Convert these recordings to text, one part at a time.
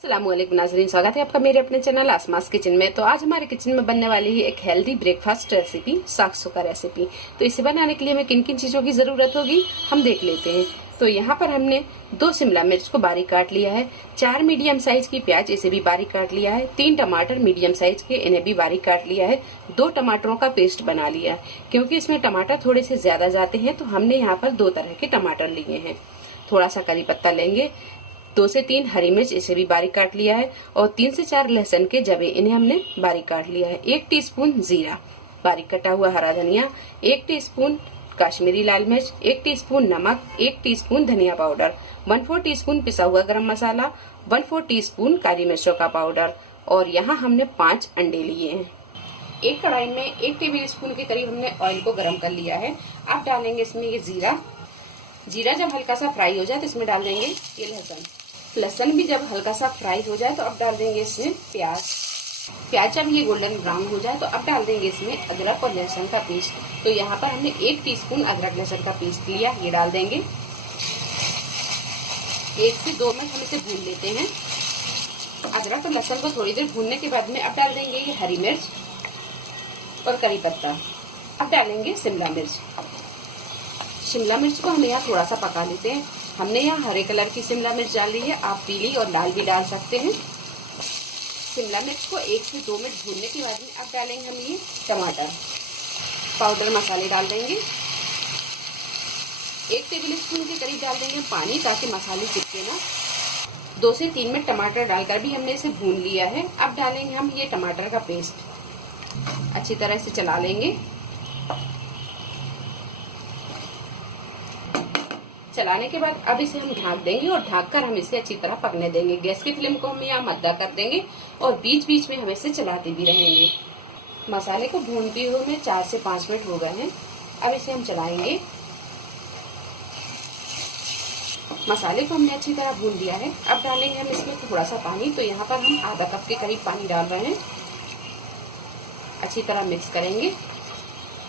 अस्सलामुअलैकुम नाज़रीन, स्वागत है आपका मेरे अपने चैनल आसमास किचन में। तो आज हमारे किचन में बनने वाली है एक हेल्दी ब्रेकफास्ट रेसिपी, सागसू का रेसिपी। तो इसे बनाने के लिए हमें किन किन चीज़ों की ज़रूरत होगी हम देख लेते हैं। तो यहाँ पर हमने 2 शिमला मिर्च को बारीक काट लिया है, 4 मीडियम साइज की प्याज इसे भी बारीक काट लिया है, 3 टमाटर मीडियम साइज के इन्हें भी बारीक काट लिया है, 2 टमाटरों का पेस्ट बना लिया है। क्योंकि इसमें टमाटर थोड़े से ज्यादा जाते हैं तो हमने यहाँ पर 2 तरह के टमाटर लिए हैं। थोड़ा सा करी पत्ता लेंगे, 2 से 3 हरी मिर्च इसे भी बारीक काट लिया है और 3 से 4 लहसुन के जबे इन्हें हमने बारीक काट लिया है। 1 टीस्पून जीरा, बारीक कटा हुआ हरा धनिया, 1 टीस्पून काश्मीरी लाल मिर्च, 1 टीस्पून नमक, 1 टीस्पून धनिया पाउडर, 1/4 टीस्पून पिसा हुआ गरम मसाला, 1/4 टीस्पून काली मिर्चों का पाउडर और यहाँ हमने 5 अंडे लिए हैं। एक कढ़ाई में 1 टेबल स्पून के करीब हमने ऑयल को गर्म कर लिया है। अब डालेंगे इसमें ये जीरा जब हल्का सा फ्राई हो जाए तो इसमें डाल देंगे ये लहसुन भी जब हल्का सा फ्राई हो जाए तो अब डाल देंगे इसमें प्याज जब ये गोल्डन ब्राउन हो जाए तो अब डाल देंगे इसमें अदरक और लहसुन का पेस्ट। तो यहाँ पर हमने 1 टीस्पून अदरक लहसुन का पेस्ट लिया, ये डाल देंगे। 1 से 2 मिनट हम इसे भून लेते हैं। अदरक और लहसुन को थोड़ी देर भूनने के बाद में अब डाल देंगे ये हरी मिर्च और करी पत्ता। अब डालेंगे शिमला मिर्च को हम यहाँ थोड़ा सा पका लेते हैं। हमने यहाँ हरे कलर की शिमला मिर्च डाली है, आप पीली और लाल भी डाल सकते हैं। शिमला मिर्च को 1 से 2 मिनट भूनने के बाद में अब डालेंगे हम ये टमाटर, पाउडर मसाले डाल देंगे। 1 टेबल स्पून के करीब डाल देंगे पानी ताकि मसाले चिपके ना। 2 से 3 मिनट टमाटर डालकर भी हमने इसे भून लिया है। अब डालेंगे हम ये टमाटर का पेस्ट, अच्छी तरह से चला लेंगे। चलाने के बाद अब इसे हम ढक देंगे और ढककर हम इसे अच्छी तरह पकने देंगे। गैस की फ्लेम को हम यहाँ मद्दा कर देंगे और बीच बीच में हम इसे चलाते भी रहेंगे। मसाले को भूनते हुए में 4 से 5 मिनट हो गए हैं। अब इसे हम चलाएंगे। मसाले को हमने अच्छी तरह भून लिया है। अब डालेंगे हम इसमें थोड़ा सा पानी। तो यहाँ पर हम आधा कप के करीब पानी डाल रहे हैं। अच्छी तरह मिक्स करेंगे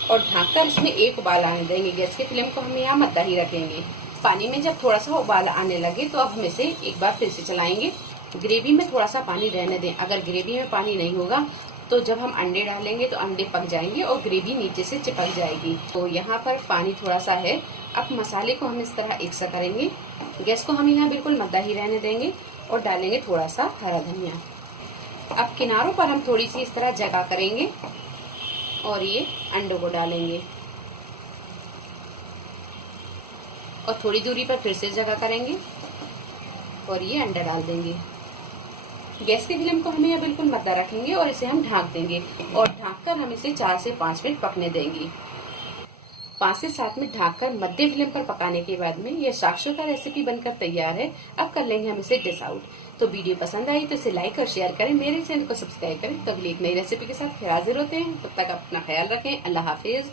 और ढककर इसमें एक उबाल आने देंगे। गैस की फ्लेम को हम यहाँ मद्दा ही रखेंगे। पानी में जब थोड़ा सा उबाल आने लगे तो अब हम इसे एक बार फिर से चलाएंगे। ग्रेवी में थोड़ा सा पानी रहने दें। अगर ग्रेवी में पानी नहीं होगा तो जब हम अंडे डालेंगे तो अंडे पक जाएंगे और ग्रेवी नीचे से चिपक जाएगी। तो यहाँ पर पानी थोड़ा सा है। अब मसाले को हम इस तरह एकसा करेंगे। गैस को हम यहाँ बिल्कुल मद्दा ही रहने देंगे और डालेंगे थोड़ा सा हरा धनिया। अब किनारों पर हम थोड़ी सी इस तरह जगह करेंगे और ये अंडों को डालेंगे और थोड़ी दूरी पर फिर से जगह करेंगे और ये अंडा डाल देंगे। गैस की फ्लेम को हमें यहाँ बिल्कुल मद्दा रखेंगे और इसे हम ढक देंगे और ढककर हम इसे 4 से 5 मिनट पकने देंगे। 5 से 7 मिनट ढककर मध्य फ्लेम पर पकाने के बाद में ये सागसू का रेसिपी बनकर तैयार है। अब कर लेंगे हम इसे डिश आउट। तो वीडियो पसंद आई तो इसे लाइक और शेयर करें, मेरे चैनल को सब्सक्राइब करें। तो अगली एक नई रेसिपी के साथ फिर हाजिर होते हैं। तब तक अपना ख्याल रखें। अल्लाह हाफिज।